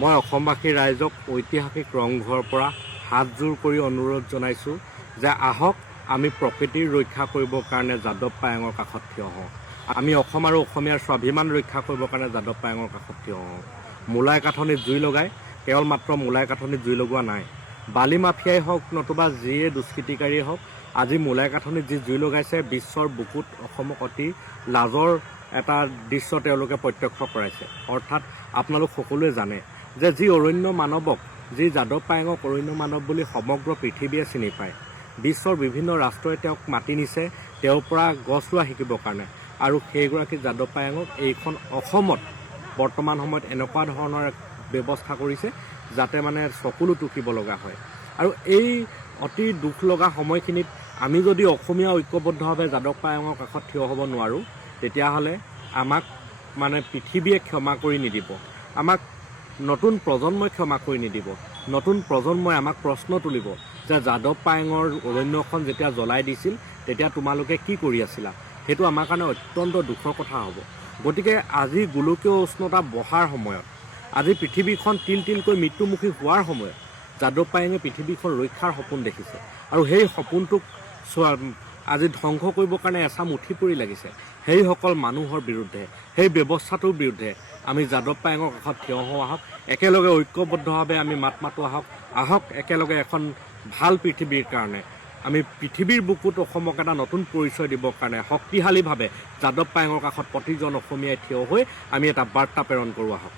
মই অসমবাসী ৰাইজক ঐতিহাসিক ৰংঘৰৰ পৰা হাতযোৰ কৰি অনুৰোধ জনাইছোঁ যে আহক আমি প্ৰকৃতিৰ ৰক্ষা কৰিবৰ কাৰণে যাদৱ পায়েঙৰ কাষত থিয় হওঁ। আমি অসম আৰু অসমীয়াৰ স্বাভিমান ৰক্ষা কৰিবৰ কাৰণে যাদৱ পায়েঙৰ কাষত থিয় হওঁ। মূলাই কাঠনিত জুই লগাই কেৱল মাত্ৰ মূলাই কাঠনিত জুই লগোৱা নাই। বালি মাফিয়াই হওক নতুবা যিয়ে দুষ্কৃতিকাৰীয়ে হওক, আজি মূলাই কাঠনিত যি জুই লগাইছে বিশ্বৰ বুকুত অসমক অতি লাজৰ এটা দৃশ্য তেওঁলোকে প্ৰত্যক্ষ কৰাইছে। অৰ্থাৎ আপোনালোক সকলোৱে জানে যে যি অৰণ্য মানৱক, যি যাদৱ পায়েঙক অৰণ্য মানৱ বুলি সমগ্ৰ পৃথিৱীয়ে চিনি পায়। বিশ্বৰ বিভিন্ন ৰাষ্ট্ৰই তেওঁক মাতি নিছে তেওঁৰ পৰা গছ ৰোৱা শিকিবৰ কাৰণে, আৰু সেইগৰাকী যাদৱ পায়েঙক এইখন অসমত বৰ্তমান সময়ত এনেকুৱা ধৰণৰ এক ব্যৱস্থা কৰিছে যাতে মানে চকুলো টুকিব লগা হয়। আৰু এই অতি দুখ লগা সময়খিনিত আমি যদি অসমীয়া ঐক্যবদ্ধভাৱে যাদৱ পায়েঙৰ কাষত থিয় হ'ব নোৱাৰোঁ, তেতিয়াহ'লে আমাক মানে পৃথিৱীয়ে ক্ষমা কৰি নিদিব, আমাক নতুন প্ৰজন্মই ক্ষমা কৰি নিদিব। নতুন প্ৰজন্মই আমাক প্ৰশ্ন তুলিব যে যাদৱ পায়েঙৰ অৰণ্যখন যেতিয়া জ্বলাই দিছিল তেতিয়া তোমালোকে কি কৰি আছিলা। সেইটো আমাৰ কাৰণে অত্যন্ত দুখৰ কথা হ'ব। গতিকে আজি গোলকীয় উষ্ণতা বঢ়াৰ সময়ত, আজি পৃথিৱীখন তিল তিলকৈ মৃত্যুমুখী হোৱাৰ সময়ত যাদৱ পায়েঙে পৃথিৱীখন ৰক্ষাৰ সপোন দেখিছে, আৰু সেই সপোনটোক আজি ধ্বংস কৰিবৰ কাৰণে এচাম উঠি পৰি লাগিছে। সেইসকল মানুহৰ বিৰুদ্ধে, সেই ব্যৱস্থাটোৰ বিৰুদ্ধে আমি যাদৱ পায়েঙৰ কাষত থিয় হওঁ। আহক একেলগে ঐক্যবদ্ধভাৱে আমি মাত মাতোঁ। আহক একেলগে এখন ভাল পৃথিৱীৰ কাৰণে, আমি পৃথিৱীৰ বুকুত অসমক এটা নতুন পৰিচয় দিবৰ কাৰণে শক্তিশালীভাৱে যাদৱ পায়েঙৰ কাষত প্ৰতিজন অসমীয়াই থিয় হৈ আমি এটা বাৰ্তা প্ৰেৰণ কৰোঁ। আহক।